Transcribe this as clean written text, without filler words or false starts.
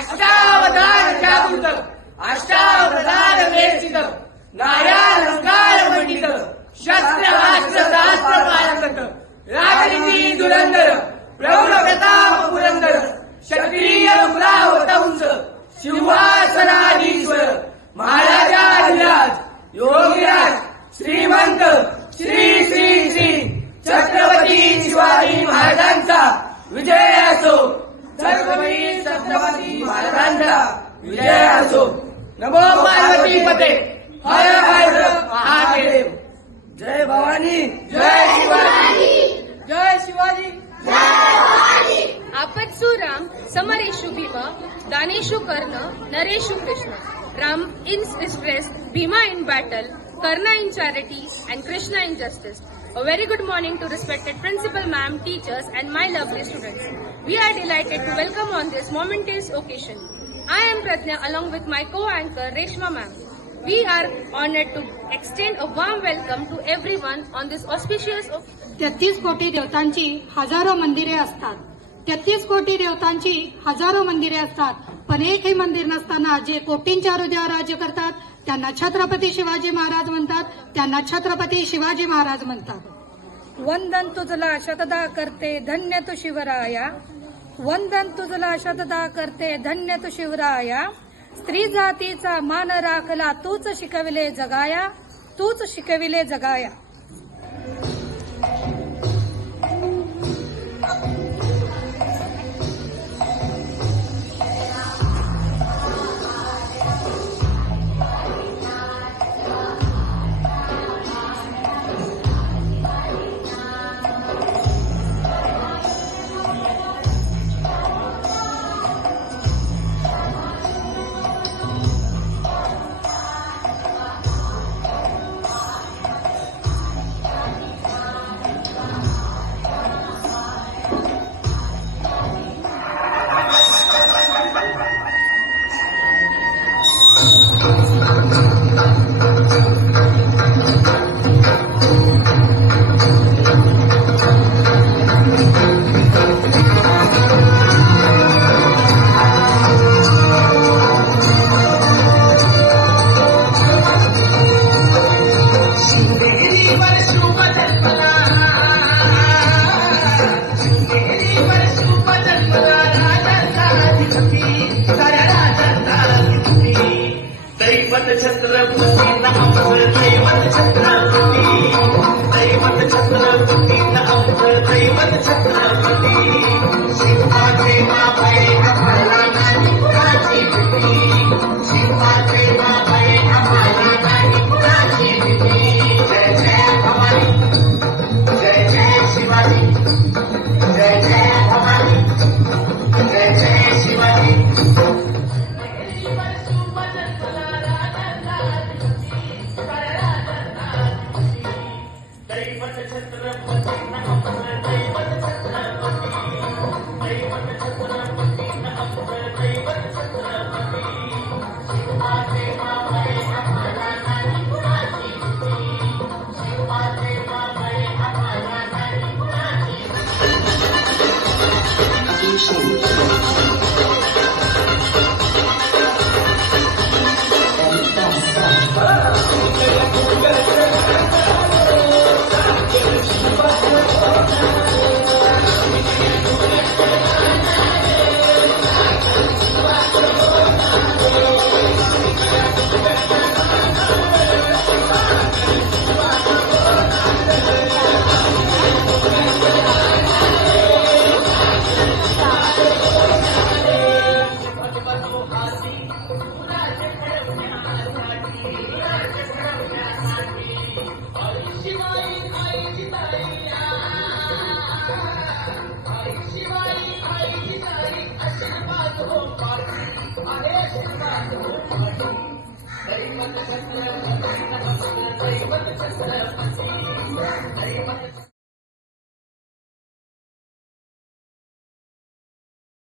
अष्टावधान जागृत अष्टावधान वेचित नार्यालंकार मंडित शस्त्रास्त्र दास्त्र पारंगत राजनीती धुरंधर प्रौढ प्रताप पुरंदर क्षत्रिय कुलावत उंच सिंहासनाधीश्वर महाराजाधिराज योगीराज श्रीमंत श्री श्री श्री छत्रपती शिवाजी महाराजांचा विजय असो। छत्रपती महाराजांचा विजय असो। नमो पार्वती पते हर हर महादेव। जय भवानी जय शिवाजी जय शिवाजी। आपत्सु राम समरेषु भीम दानेषु कर्ण नरेषु Krishna. Ram in distress, Bhima in battle, Karna in charity, and Krishna in justice. A very good morning to respected principal ma'am, teachers, and my lovely students. We are delighted to welcome on this momentous occasion. I am Pratnya along with my co-anchor Reshma ma'am. We are honored to extend a warm welcome to everyone on this auspicious 33 कोटी देवतांची हजारो मंदिरे असतात. 33 कोटी देवतांची हजारो मंदिरे असतात, पण एकही मंदिर नसताना जे कोटींच्या हृदयावर राज्य करतात त्यांना छत्रपती शिवाजी महाराज म्हणतात. त्यांना छत्रपती शिवाजी महाराज म्हणतात. वंदन तुझला शतदा करते धन्य तू शिवराया. वंदन तुझला शतदा करते धन्य तू शिवराया. स्त्री जातीचा मान राखला तूच शिकविले जगाया. तूच शिकविले जगाया. Thank you.